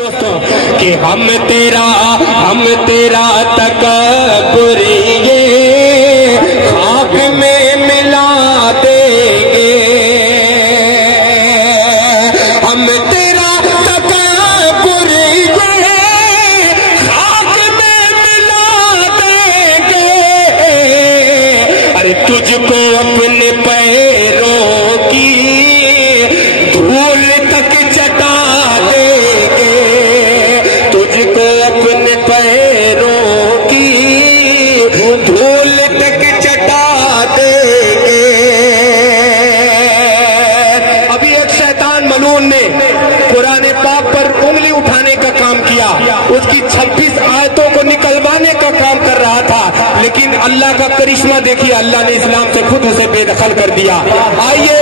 دوستوں کہ ہم تیرا تکبر یہ خاک میں ملا دیں گے، ہم تیرا تکبر یہ خاک میں ملا دیں گے، ارے تجھ کو اپنے پیروں کی دھول تک چٹا دیں گے، تجھ کو اپنے پیروں کی دھول تک چٹا دیں گے۔ ابھی ایک شیطان ملعون نے قرآن پاک پر انگلی اٹھانے کا کام کیا، اس کی 26 آیتوں کو نکلوانے کا کام کر رہا تھا، لیکن اللہ کا کرشمہ دیکھیے، اللہ نے اسلام سے خود اسے بے دخل کر دیا۔ آئیے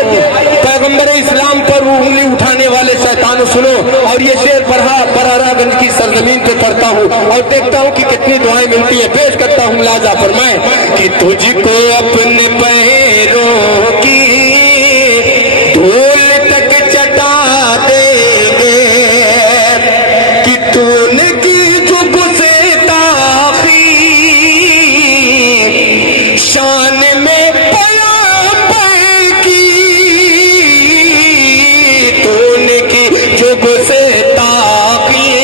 پیغمبر اسلام پر انگلی اٹھانے والے شیطان سنو، اور یہ شعر برارہ گنج کی سرزمین پہ کرتا ہوں اور دیکھتا ہوں کہ کتنی دعائیں ملتی ہیں، پیش کرتا ہوں ملاحظہ فرمائیں کہ تجھ کو اپنے پیروں کی دھول تک چٹا دیں گے، کہ تو نے کی جو گستاخی شان میں پیغمبر کی، تو نے کی جو گستاخی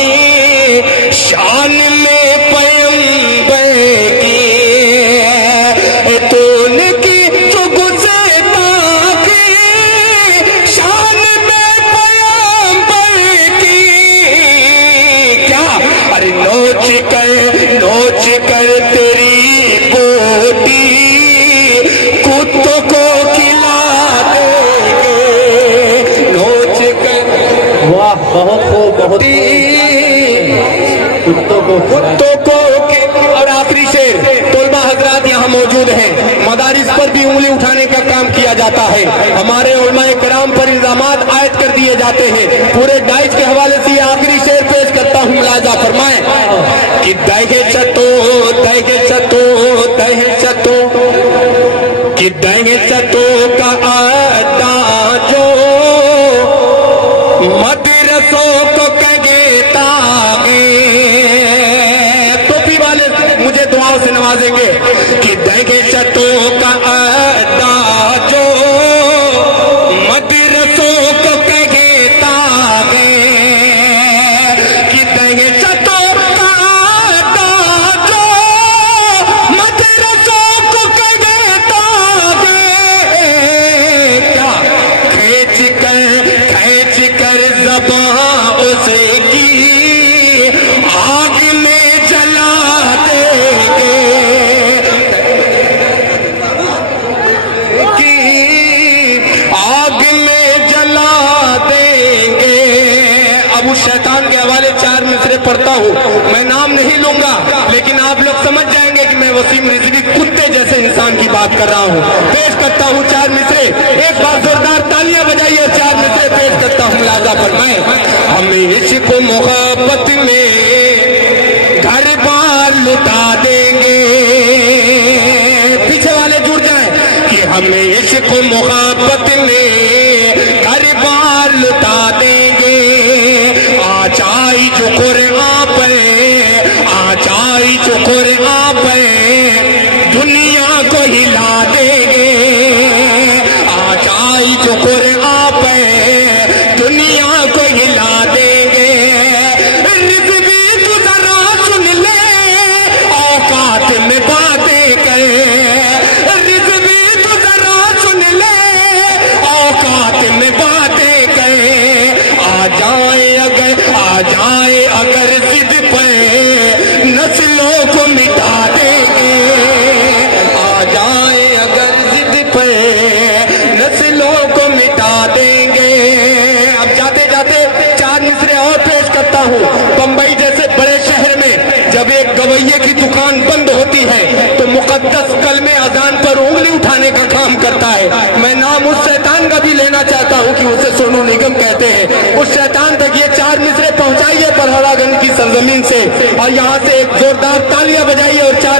شان میں پیغمبر کی، تو نے کی جو گستاخی شان میں پیغمبر کی، کیا ارے نوچ کر تیری بوٹی کتوں کو کھلا دیں گے، نوچ کر واہ بہت خوب بہت کتوں کو اور آخری شعر طلبہ حضرات یہاں موجود ہیں، مدارس پر بھی انگلی اٹھانے کا کام کیا جاتا ہے، ہمارے علماء کرام پر الزامات عائد کر دیے جاتے ہیں، پورے داعش کے حوالے سے یہ آخری شعر پیش کرتا ہوں، ملاحظہ فرمائیں کہ دہشتوں کہ دہشتوں کا اڈا جو مدرسوں کو کہتا ہے، ٹوپی والے مجھے دعاؤں سے نوازیں گے کہ دہشتوں کا اڈا جو مدرسوں کو کہتا ہے، کہ دہشتوں کا اڈا جو مدرسوں کو کہتا ہے، کیا کھینچ کر زباں اسے کی آگ میں جلا دیں گے، کی آگ میں جلا دیں گے۔ اب اس شیطان کے حوالے 4 مصرے پڑھتا ہوں، میں نام نہیں لوں گا لیکن آپ لوگ سمجھ جائیں گے کہ میں وسیم رضوی کتے جیسے انسان کی بات کر رہا ہوں۔ پیش کرتا ہوں 4 مصرے، ایک بار زوردار تالیاں بجائیے اور 4 مصرے پیش کرتا ہوں، ملاحظہ فرمائیں۔ ہمیں عشق و محبت میں گھر بار لٹا دیں گے، پیچھے والے جڑ جائیں کہ ہمیں عشق و محبت میں گھر بار لٹا دیں گے، آ جائی جو قرآن پہ، آ جائی جو قرآن پہ دنیا کو ہلا دیں گے، آ جائی جو قرآن پہ دنیا کو ہلا دیں گے۔ رضوی تو ذرا سن لے اوقات میں باتیں کرے، رضوی تو ذرا سن لے اوقات میں باتیں کرے، آ جائے اگر ضد پہ نسلوں کو مٹا دیں گے، آ جائے اگر ضد پہ نسلوں کو مٹا دیں گے۔ اب جاتے جاتے 4 مصرے اور پیش کرتا ہوں۔ بمبئی جیسے بڑے شہر میں جب ایک گویے کی دکان بند ہوتی ہے تو مقدس کلمے اذان پر انگلی اٹھانے کا کام کرتا ہے، میں نام اس شیطان کا بھی لینا چاہتا ہوں کہ اسے سونو نگم کہتے ہیں، اس شیطان تک یہ 4 مصرے پہنچائیے برارہ گنج کی سرزمین سے، اور یہاں سے ایک زوردار تالیاں بجائیے اور 4